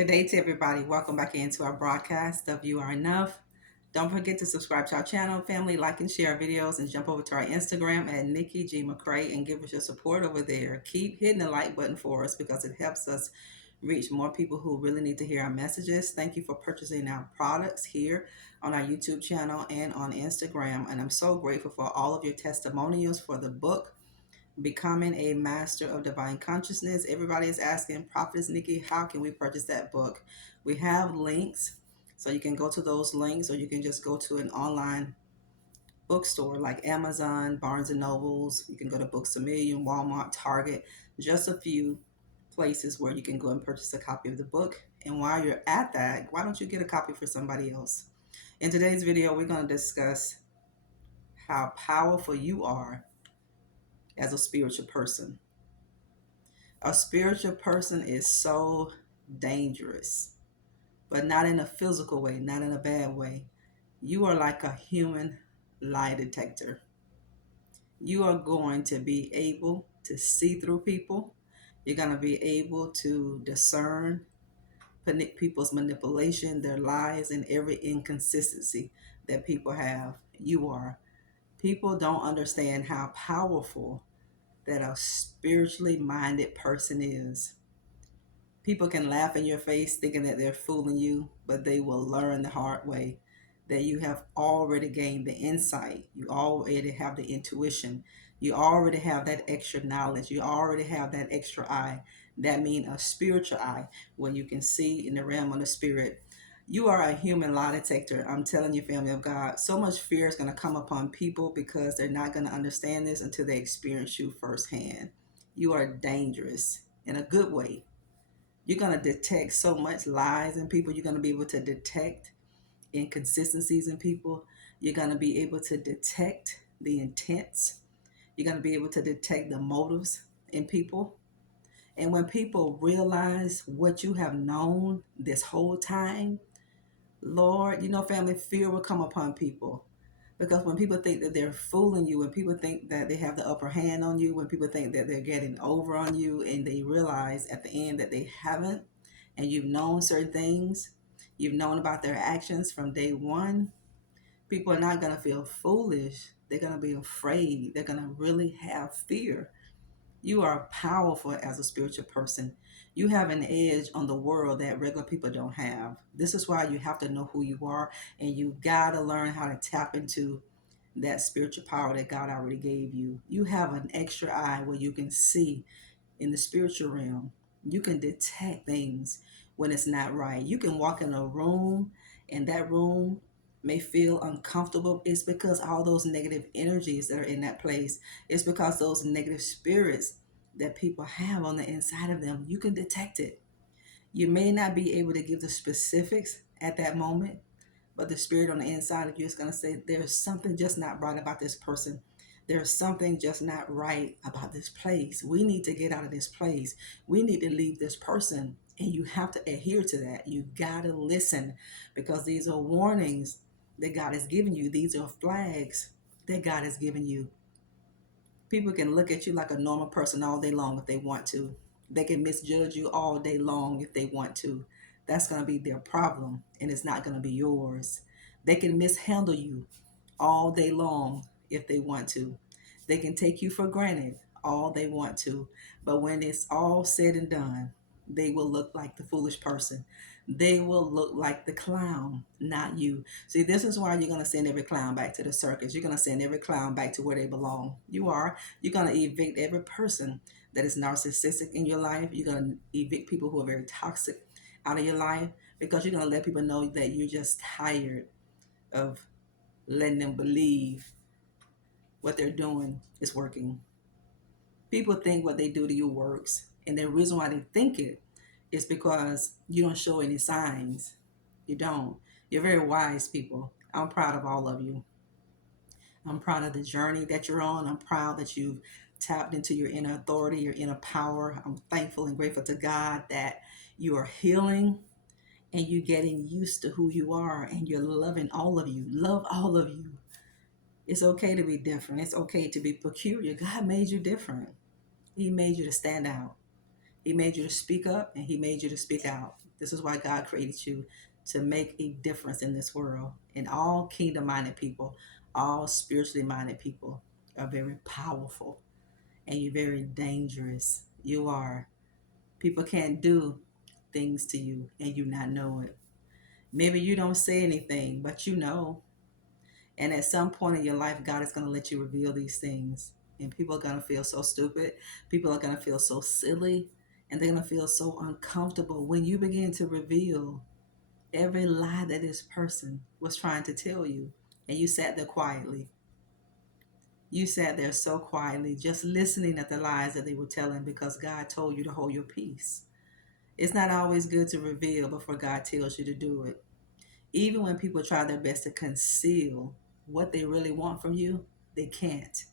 Good day to everybody. Welcome back into our broadcast of You Are Enough. Don't forget to subscribe to our channel, family, like and share our videos, and jump over to our Instagram at Nikki McCray and give us your support over there. Keep hitting the like button for us because it helps us reach more people who really need to hear our messages. Thank you for purchasing our products here on our YouTube channel and on Instagram. And I'm so grateful for all of your testimonials for the book Becoming a Master of Divine Consciousness. Everybody is asking, Prophetess Nikki, how can we purchase that book? We have links, so you can go to those links, or you can just go to an online bookstore like Amazon, Barnes and Nobles. You can go to Books A Million, Walmart, Target, just a few places where you can go and purchase a copy of the book. And while you're at that, why don't you get a copy for somebody else? In today's video, we're going to discuss how powerful you are as a spiritual person. A spiritual person is so dangerous, but not in a physical way, not in a bad way. You are like a human lie detector. You are going to be able to see through people. You're going to be able to discern people's manipulation, their lies, and every inconsistency that people have. You are. People don't understand how powerful that a spiritually minded person is. People can laugh in your face thinking that they're fooling you, but they will learn the hard way that you have already gained the insight. You already have the intuition. You already have that extra knowledge. You already have that extra eye. That means a spiritual eye where you can see in the realm of the spirit. You are a human lie detector. I'm telling you, family of God, so much fear is going to come upon people because they're not going to understand this until they experience you firsthand. You are dangerous in a good way. You're going to detect so much lies in people. You're going to be able to detect inconsistencies in people. You're going to be able to detect the intents. You're going to be able to detect the motives in people. And when people realize what you have known this whole time, Lord, family, fear will come upon people. Because when people think that they're fooling you, when people think that they have the upper hand on you, when people think that they're getting over on you, and they realize at the end that they haven't, and you've known certain things, you've known about their actions from day one, people are not going to feel foolish. They're going to be afraid. They're going to really have fear. You are powerful as a spiritual person. You have an edge on the world that regular people don't have. This is why you have to know who you are, and you got to learn how to tap into that spiritual power that God already gave you. You have an extra eye where you can see in the spiritual realm. You can detect things when it's not right. You can walk in a room and that room may feel uncomfortable. It's because all those negative energies that are in that place, it's because those negative spirits that people have on the inside of them, you can detect it. You may not be able to give the specifics at that moment, but the spirit on the inside of you is going to say, there's something just not right about this person. There's something just not right about this place. We need to get out of this place. We need to leave this person. And you have to adhere to that. You got to listen, because these are warnings that God has given you. These are flags that God has given you. People can look at you like a normal person all day long if they want to. They can misjudge you all day long if they want to. That's going to be their problem, and it's not going to be yours. They can mishandle you all day long if they want to. They can take you for granted all they want to. But when it's all said and done, they will look like the foolish person. They will look like the clown, not you. See, this is why you're going to send every clown back to the circus. You're going to send every clown back to where they belong. You are. You're going to evict every person that is narcissistic in your life. You're going to evict people who are very toxic out of your life, because you're going to let people know that you're just tired of letting them believe what they're doing is working. People think what they do to you works, and the reason why they think it is because you don't show any signs. You don't. You're very wise people. I'm proud of all of you. I'm proud of the journey that you're on. I'm proud that you've tapped into your inner authority, your inner power. I'm thankful and grateful to God that you are healing and you're getting used to who you are, and you're loving all of you. Love all of you. It's okay to be different. It's okay to be peculiar. God made you different. He made you to stand out. He made you to speak up and he made you to speak out. This is why God created you, to make a difference in this world. And all kingdom minded people, all spiritually minded people are very powerful, and you're very dangerous. You are. People can't do things to you and you not know it. Maybe you don't say anything, but you know. And at some point in your life, God is going to let you reveal these things. And people are going to feel so stupid. People are going to feel so silly. And they're going to feel so uncomfortable when you begin to reveal every lie that this person was trying to tell you. And you sat there quietly. You sat there so quietly, just listening at the lies that they were telling, because God told you to hold your peace. It's not always good to reveal before God tells you to do it. Even when people try their best to conceal what they really want from you, they can't.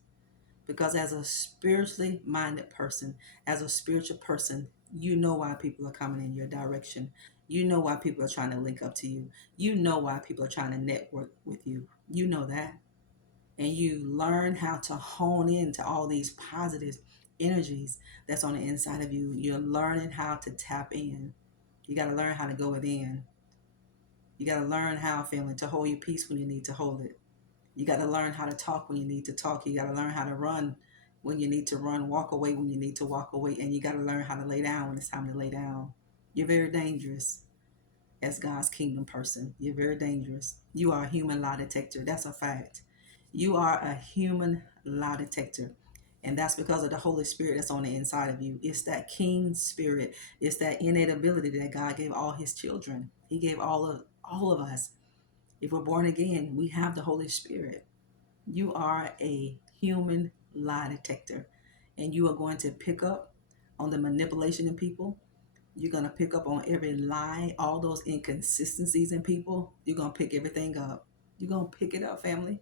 Because as a spiritually minded person, as a spiritual person, you know why people are coming in your direction. You know why people are trying to link up to you. You know why people are trying to network with you. You know that. And you learn how to hone into all these positive energies that's on the inside of you. You're learning how to tap in. You got to learn how to go within. You got to learn how, family, to hold your peace when you need to hold it. You got to learn how to talk when you need to talk. You got to learn how to run when you need to run, walk away when you need to walk away, and you got to learn how to lay down when it's time to lay down. You're very dangerous as God's kingdom person. You're very dangerous. You are a human lie detector. That's a fact. You are a human lie detector. And that's because of the Holy Spirit that's on the inside of you. It's that king spirit. It's that innate ability that God gave all his children. He gave all of us. If we're born again, we have the Holy Spirit. You are a human lie detector. And you are going to pick up on the manipulation in people. You're going to pick up on every lie, all those inconsistencies in people. You're going to pick everything up. You're going to pick it up, family.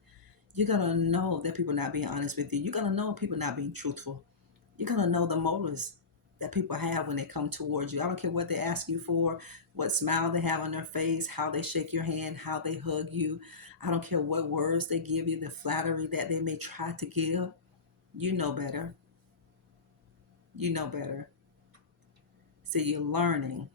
You're going to know that people are not being honest with you. You're going to know people are not being truthful. You're going to know the motives that people have when they come towards you. I don't care what they ask you for, what smile they have on their face, how they shake your hand, how they hug you. I don't care what words they give you, the flattery that they may try to give. You know better. You know better. So you're learning.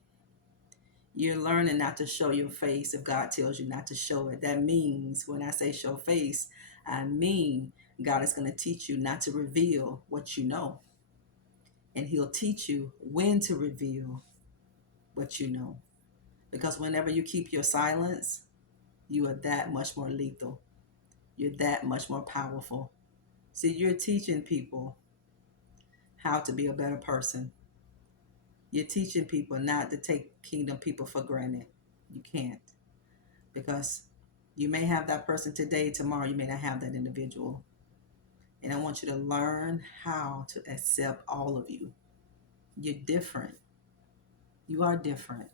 You're learning not to show your face if God tells you not to show it. That means, when I say show face, I mean God is going to teach you not to reveal what you know. And he'll teach you when to reveal what you know. Because whenever you keep your silence, you are that much more lethal. You're that much more powerful. See, you're teaching people how to be a better person. You're teaching people not to take kingdom people for granted. You can't. Because you may have that person today, tomorrow you may not have that individual. And I want you to learn how to accept all of you. You're different. You are different.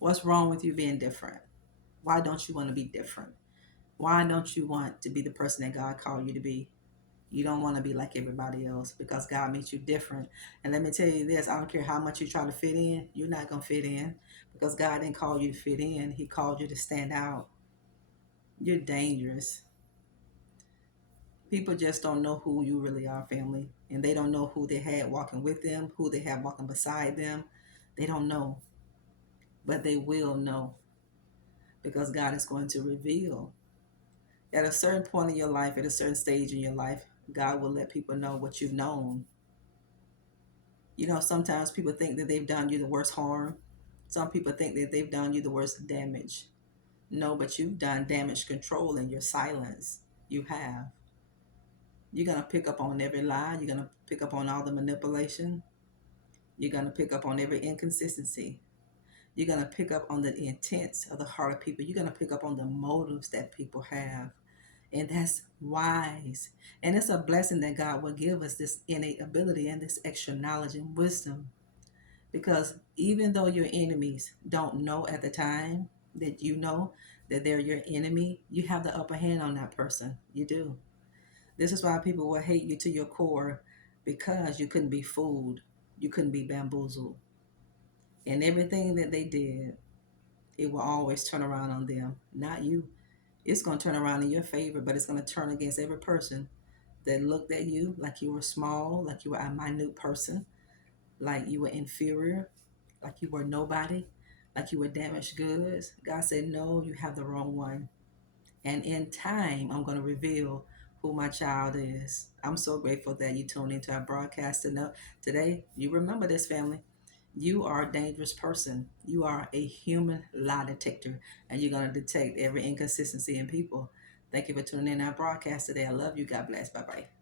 What's wrong with you being different? Why don't you want to be different? Why don't you want to be the person that God called you to be? You don't want to be like everybody else because God makes you different. And let me tell you this, I don't care how much you try to fit in, you're not going to fit in because God didn't call you to fit in. He called you to stand out. You're dangerous. People just don't know who you really are, family. And they don't know who they had walking with them, who they have walking beside them. They don't know. But they will know because God is going to reveal. At a certain point in your life, at a certain stage in your life, God will let people know what you've known. You know, sometimes people think that they've done you the worst harm. Some people think that they've done you the worst damage. No, but you've done damage control in your silence. You have. You're going to pick up on every lie. You're going to pick up on all the manipulation. You're going to pick up on every inconsistency. You're going to pick up on the intents of the heart of people. You're going to pick up on the motives that people have. And that's wise. And it's a blessing that God will give us this innate ability and this extra knowledge and wisdom. Because even though your enemies don't know at the time that you know that they're your enemy, you have the upper hand on that person. You do. This is why people will hate you to your core, because you couldn't be fooled. You couldn't be bamboozled. And everything that they did, it will always turn around on them, not you. It's going to turn around in your favor, but it's going to turn against every person that looked at you like you were small, like you were a minute person, like you were inferior, like you were nobody, like you were damaged goods. God said, no, you have the wrong one. And in time, I'm going to reveal who my child is. I'm so grateful that you tuned into our broadcast today. You remember this, family. You are a dangerous person. You are a human lie detector, and you're going to detect every inconsistency in people. Thank you for tuning in our broadcast today. I love you. God bless. Bye bye.